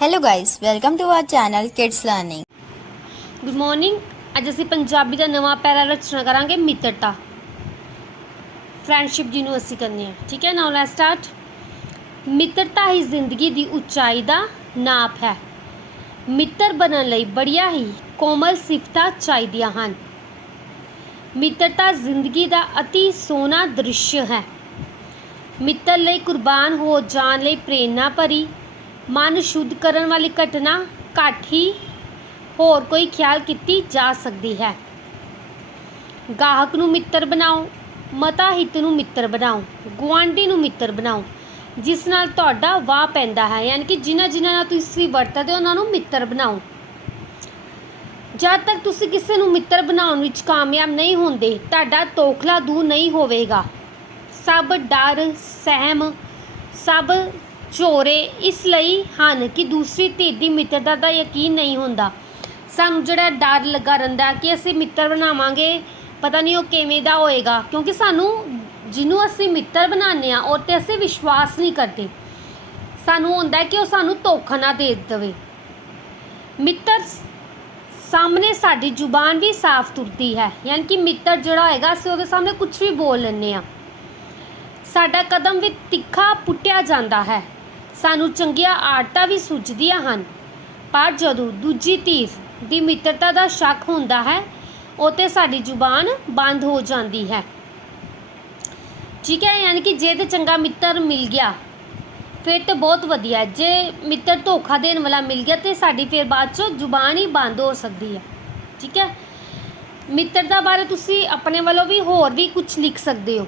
Hello guys, welcome to our channel Kids Learning. Good morning ਅੱਜ ਅਸੀਂ ਪੰਜਾਬੀ ਦਾ ਨਵਾਂ ਪੈਰਾ ਰਚਨਾ ਕਰਾਂਗੇ ਮਿੱਤਰਤਾ। ਫਰੈਂਡਸ਼ਿਪ ਜਿਹਨੂੰ ਅਸੀਂ ਕਹਿੰਦੇ ਹਾਂ। ਠੀਕ ਹੈ ਨਾਓ ਲੈਟਸ ਸਟਾਰਟ ਮਿੱਤਰਤਾ ਹੀ ਜ਼ਿੰਦਗੀ ਦੀ ਉਚਾਈ ਦਾ ਨਾਪ ਹੈ। ਮਿੱਤਰ ਬਣਨ ਲਈ ਬੜੀਆਂ ਹੀ ਕੋਮਲ ਸਿਫਤਾਂ ਚਾਹੀਦੀਆਂ ਹਨ। ਮਿੱਤਰਤਾ ਜ਼ਿੰਦਗੀ ਦਾ ਅਤੀ ਸੋਹਣਾ ਦ੍ਰਿਸ਼ ਹੈ। ਮਿੱਤਰ ਲਈ ਕੁਰਬਾਨ ਹੋ ਜਾਣ ਲਈ ਪ੍ਰੇਰਨਾ ਭਰੀ ਮਨ ਸ਼ੁੱਧ ਕਰਨ ਵਾਲੀ ਘਟਨਾ ਘੱਟ ਹੀ ਹੋਰ ਕੋਈ ਖਿਆਲ ਕੀਤੀ ਜਾ ਸਕਦੀ ਹੈ। ਗਾਹਕ ਨੂੰ ਮਿੱਤਰ ਬਣਾਓ, ਮਤਾ ਹਿੱਤ ਨੂੰ ਮਿੱਤਰ ਬਣਾਓ, ਗੁਆਂਢੀ ਨੂੰ ਮਿੱਤਰ ਬਣਾਓ, ਜਿਸ ਨਾਲ ਤੁਹਾਡਾ ਵਾਹ ਪੈਂਦਾ ਹੈ। ਯਾਨੀ ਕਿ ਜਿਨ੍ਹਾਂ ਜਿਨ੍ਹਾਂ ਨਾਲ ਤੁਸੀਂ ਵਰਤਦੇ ਹੋ, ਉਹਨਾਂ ਨੂੰ ਮਿੱਤਰ ਬਣਾਓ। ਜਦ ਤੱਕ ਤੁਸੀਂ ਕਿਸੇ ਨੂੰ ਮਿੱਤਰ ਬਣਾਉਣ ਵਿੱਚ ਕਾਮਯਾਬ ਨਹੀਂ ਹੁੰਦੇ, ਤੁਹਾਡਾ ਤੋਖਲਾ ਦੂਰ ਨਹੀਂ ਹੋਵੇਗਾ। ਸਭ ਡਰ, ਸਹਿਮ, ਸਭ ਝੋਰੇ ਇਸ ਲਈ ਹਨ ਕਿ ਦੂਸਰੀ ਧਿਰ ਦੀ ਮਿੱਤਰਤਾ ਦਾ ਯਕੀਨ ਨਹੀਂ ਹੁੰਦਾ। ਸਾਨੂੰ ਜਿਹੜਾ ਡਰ ਲੱਗਾ ਰਹਿੰਦਾ ਕਿ ਅਸੀਂ ਮਿੱਤਰ ਬਣਾਵਾਂਗੇ, ਪਤਾ ਨਹੀਂ ਉਹ ਕਿਵੇਂ ਦਾ ਹੋਏਗਾ, ਕਿਉਂਕਿ ਸਾਨੂੰ ਜਿਹਨੂੰ ਅਸੀਂ ਮਿੱਤਰ ਬਣਾਉਂਦੇ ਆ ਉਹ ਤੇ ਅਸੀਂ ਵਿਸ਼ਵਾਸ ਨਹੀਂ ਕਰਦੇ। ਸਾਨੂੰ ਹੁੰਦਾ ਕਿ ਉਹ ਸਾਨੂੰ ਧੋਖਾ ਨਾ ਦੇ ਦੇਵੇ। ਮਿੱਤਰ ਸਾਹਮਣੇ ਸਾਡੀ ਜ਼ੁਬਾਨ ਵੀ ਸਾਫ਼ ਤੁਰਦੀ ਹੈ, ਯਾਨੀ ਕਿ ਮਿੱਤਰ ਜਿਹੜਾ ਹੋਏਗਾ, ਅਸੀਂ ਉਹਦੇ ਸਾਹਮਣੇ ਕੁਝ ਵੀ ਬੋਲ ਲੈਂਦੇ ਆ ਸਾਡਾ ਕਦਮ ਵੀ ਤਿੱਖਾ ਪੁੱਟਿਆ ਜਾਂਦਾ ਹੈ। ਸਾਨੂੰ ਚੰਗੀਆਂ ਆਦਤਾਂ ਵੀ ਸੁੱਝਦੀਆਂ ਹਨ। ਪਰ ਜਦੋਂ ਦੂਜੀ ਧਿਰ ਦੀ ਮਿੱਤਰਤਾ ਦਾ ਸ਼ੱਕ ਹੁੰਦਾ ਹੈ ਉਹ ਤੇ ਸਾਡੀ ਜ਼ੁਬਾਨ ਬੰਦ ਹੋ ਜਾਂਦੀ ਹੈ। ਠੀਕ ਹੈ, ਯਾਨੀ ਕਿ ਜੇ ਤੇ ਚੰਗਾ ਮਿੱਤਰ ਮਿਲ ਗਿਆ, ਫਿਰ ਤੇ ਬਹੁਤ ਵਧੀਆ। ਜੇ ਮਿੱਤਰ ਧੋਖਾ ਦੇਣ ਵਾਲਾ ਮਿਲ ਗਿਆ, ਤੇ ਸਾਡੀ ਫਿਰ ਬਾਅਦ ਚੋਂ ਜ਼ੁਬਾਨ ਹੀ ਬੰਦ ਹੋ ਸਕਦੀ ਹੈ। ਠੀਕ ਹੈ? ਮਿੱਤਰਤਾ ਬਾਰੇ ਤੁਸੀਂ ਆਪਣੇ ਵੱਲੋਂ ਵੀ ਹੋਰ ਵੀ ਕੁਝ ਲਿਖ ਸਕਦੇ ਹੋ।